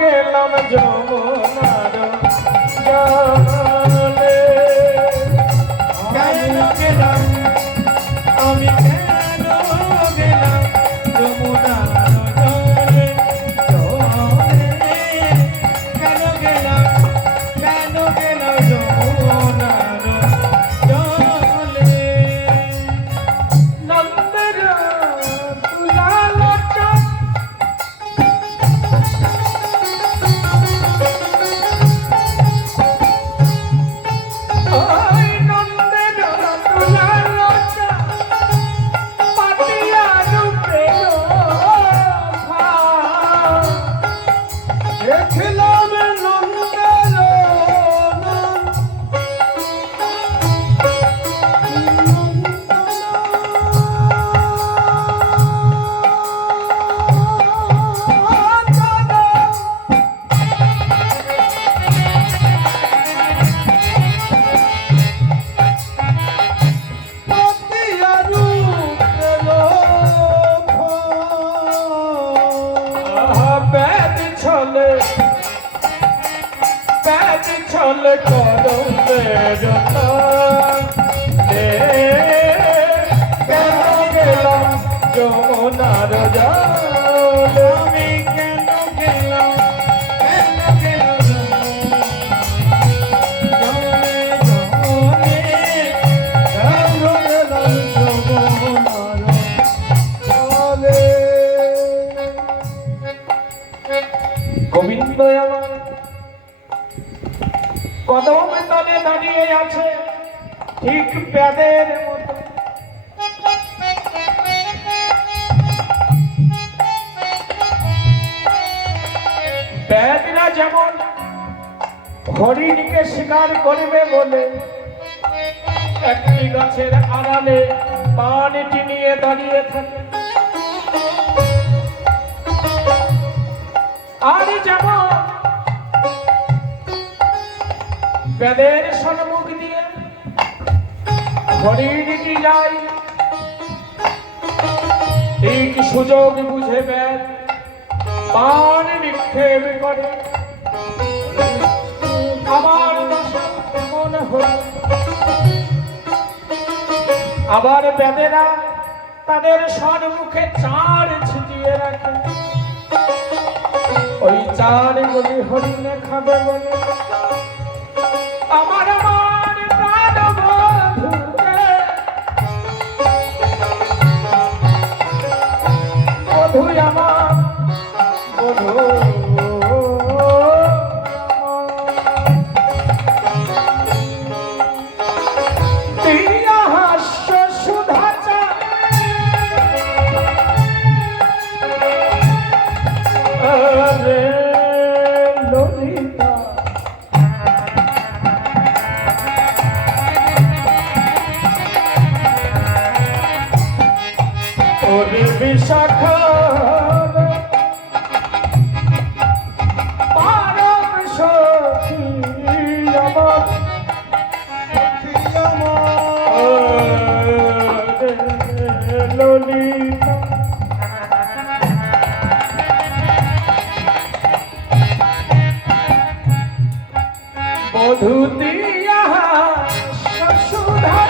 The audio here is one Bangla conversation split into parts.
গেলাম যমুনার জলে কেন গেলাম আমি কেন গেলাম যমুনার জলে কেন গেলাম যমুনার জলে নন্দের তুলালতা ওই নন্দের তুলালতা পাতিয়া রূপে দেখলাম নন্দের ছলে করতে যত কেন গেলাম যমুনার জলে আমি কেন গেলাম গোবিন্দ আমার কদম তলে দাঁড়িয়ে আছে ঠিক ব্যাদের মতো ব্যাদরা যেমন হরিণীকে শিকার করবে বলে একটি গাছের আড়ালে পানিটি নিয়ে দাঁড়িয়ে থাকে আর যেমন বেদের সম্মুখ দিয়ে হরিণটি যায় ঠিক সুযোগ বুঝে বেদ বাণ নিক্ষেপ করে আমার দশা এমন হল আবার বেদেরা তাদের সম্মুখে চার ছিটিয়ে রাখে ওই চার গুলি হরিণে খাবে বলে আমার আমার প্রাণ বধুরে বধু আমার বধু দিয়া হাস্য সুধা রে ললিতা ওরে বিশাখা পারম সখী আমার ললিতা মধু দিয়া সুধা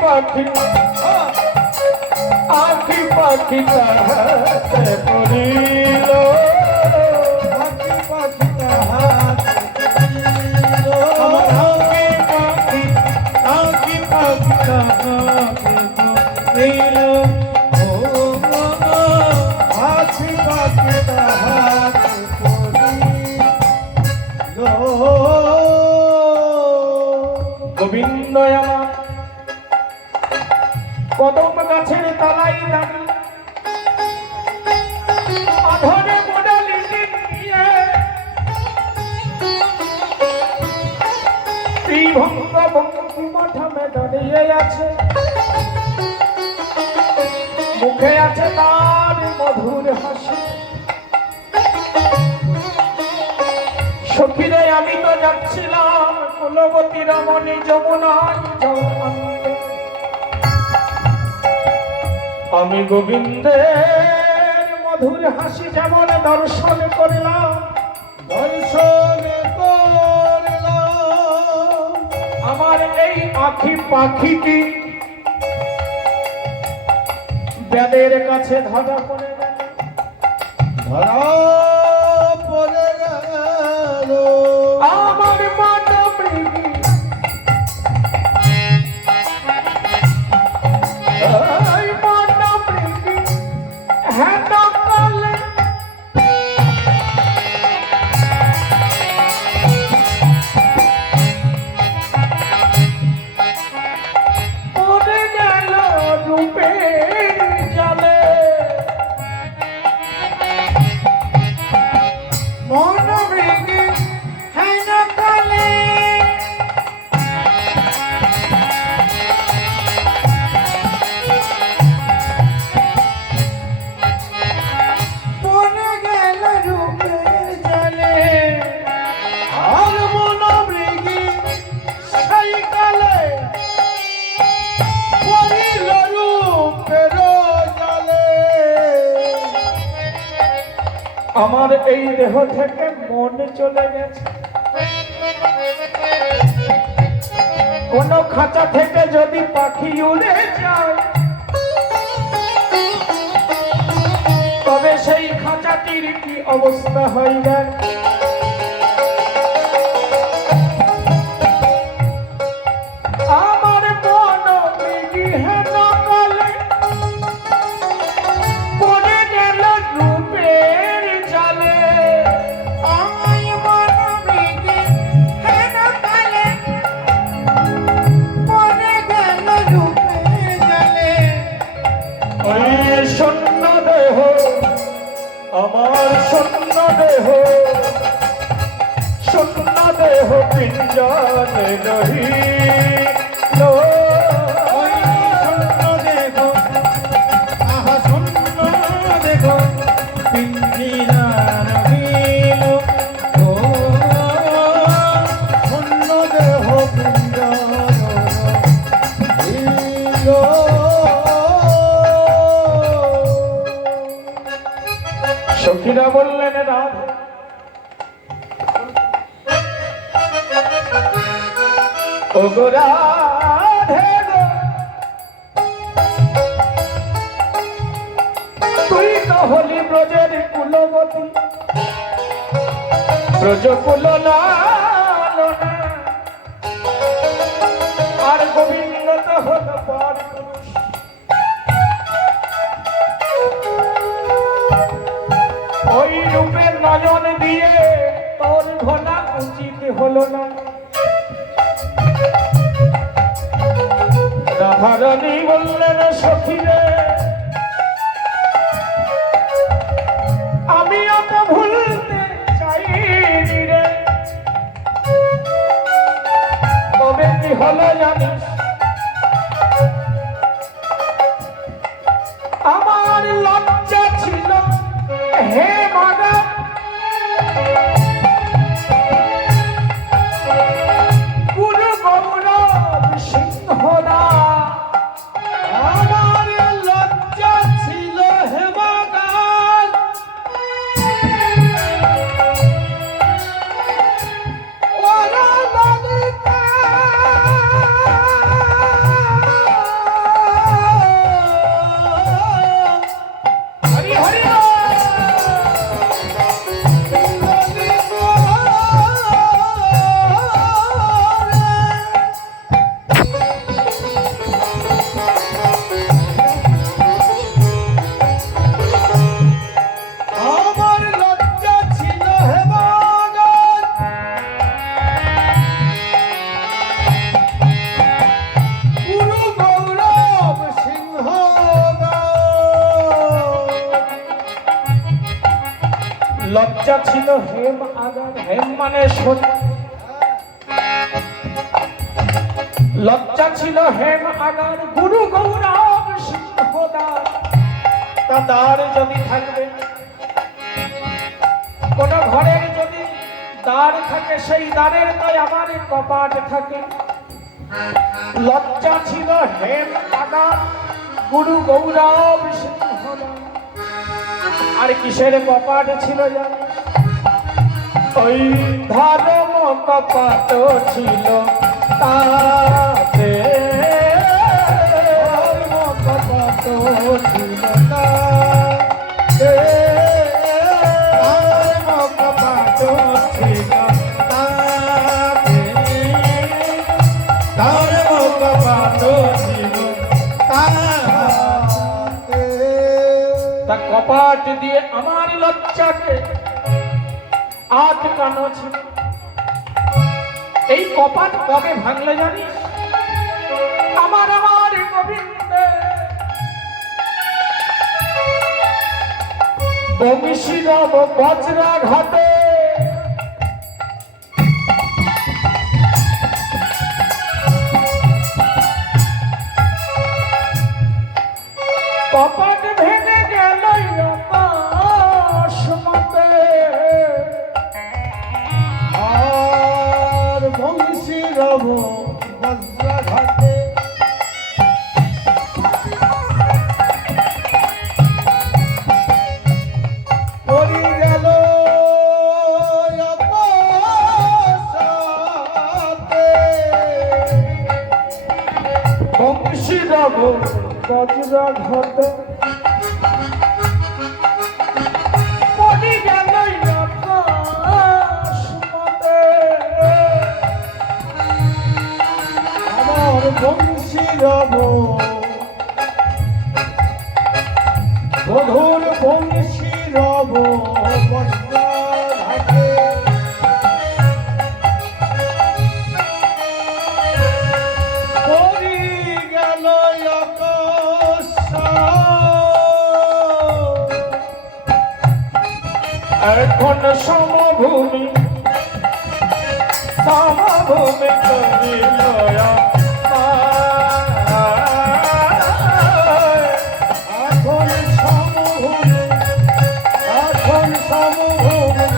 পাখি আখি পাখি তাহাতে পড়িল আখি পাখি তাহাতে পড়িল আখি পাখি তাহাতে পড়িল আখি পাখি তাহাতে পড়িল গোবিন্দ আমার কদম গাছের তলায় দাঁড়িয়ে আধরে মোডালি নিয়ে ত্রিভঙ্গ ভঙ্গি মাঠামে দাঁড়িয়ে আছে, মুখে আছে তার মধুর হাসি। সখীরে আমি তো যাচ্ছিলাম কুলবতী রমণী যমুনায় জল আনতে। আমি গোবিন্দের মধুর হাসি যেমন দর্শন করলাম, আমার এই আখি পাখিটি বেদের কাছে ধরা পড়ে গেল। আমার মাতা মৃগী মাতা মৃগী হ্যাঁ কালে পড়ে গেল রূপের জালে। মন মৃগী হ্যাঁ কালে পড়ে গেল রূপের জালে। আর মন মৃগী সেই কালে পড়িল রূপের জালে। আমার এই দেহ থেকে মন চলে গেছে, কোন খাঁচা থেকে যদি পাখি উড়ে যায়, তবে সেই খাঁচাটির কি অবস্থা হইবে। আমার মন মৃগী হেন কালে পড়ে গেল রূপের জালে। আমার মন মৃগী হেন কালে পড়ে গেল রূপের জালে। ওই শূন্য দেহ আমার শূন্য দেহ, শূন্য দেহ পিঞ্জরে রহিল। ওই শূন্য দেহ, আহা শূন্য দেহ পিঞ্জিরা রহিল। ও শূন্য দেহ পিঞ্জরা রহিল। সখীরা বললেন রাধে ও গো রাধে গো, তুই তো হলি ব্রজের কুলবতী, ব্রজ কুল লালনা, আর গোবিন্দ তো হল পর পুরুষ। ওই রূপের নয়ন দিয়ে তোর ঘোলা উচিত হলো না। রাধারানী বললেন সখীরে আমিও তো ভুলতে চাইনি রে, তবে কি হলো জানিস, আমার লজ্জা ছিল হে মাগা, গুরু গৌরব সিংহরা। আমার লজ্জা ছিল হেমাগান, ওরা ললিতা লজ্জা ছিল হেম আগার, হেম মানে সোনা। লজ্জা ছিল হেম আগার, গুরু গৌরব সিংহদার। তা দ্বার যদি থাকবে, কোন ঘরের যদি দ্বার থাকে, সেই দ্বারের তাই আমার কপাট থাকে। লজ্জা ছিল হেম আগার, গুরু গৌরব সিংহদার। আর কিসের কপাট ছিল জানি? ওই ধর্ম কপাট ছিল তাতে, ধর্ম কপাট ছিল তাতে, ধর্ম কপাট ছিল তাতে, ধর্ম কপাট ছিল তাতে। তা কপাট দিয়ে আমার লজ্জাকে আটকানো ছিল। এই কপাট কবে ভাঙলে জানিস? আমার গোবিন্দে বংশীরব বজ্রা ঘাটে। কপাট ভেঙে গেল আকাশমতে, আর বংশীরব বজ্রাঘাতে পড়ি গেল আকাশাতে। বংশীরব বজ্রা ঘাটে পড়ি গেল আকাশমতে। আমার বংশীরব বধুর বংশীরব বজ্রাঘাতে পড়ি গেল আকাশে। এখন সমভূমি সমভূমি করিল এখন সমভূমি, এখন সমভূমি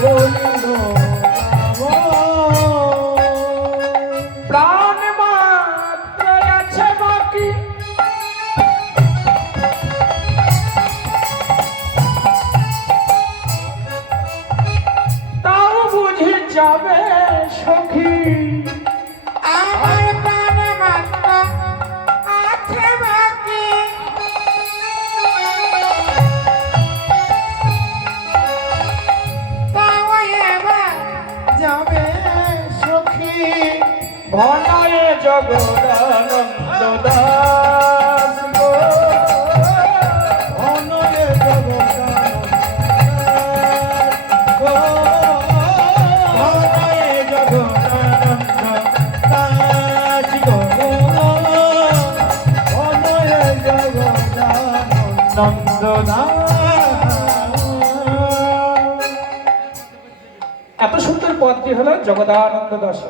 করিল প্রাণ মাত্র আছে বাকি, তাও বুঝি যাবে সখী। আমার প্রাণ মাত্র আছে বাকি, তাও এবার যাবে সখী। ভনায় জগদানন্দ দাস গো, অনয়ে ভনায় জগদানন্দ দাস গো, নন্দ দাস। এত সুন্দর পদটি হলো জগদানন্দ দাস।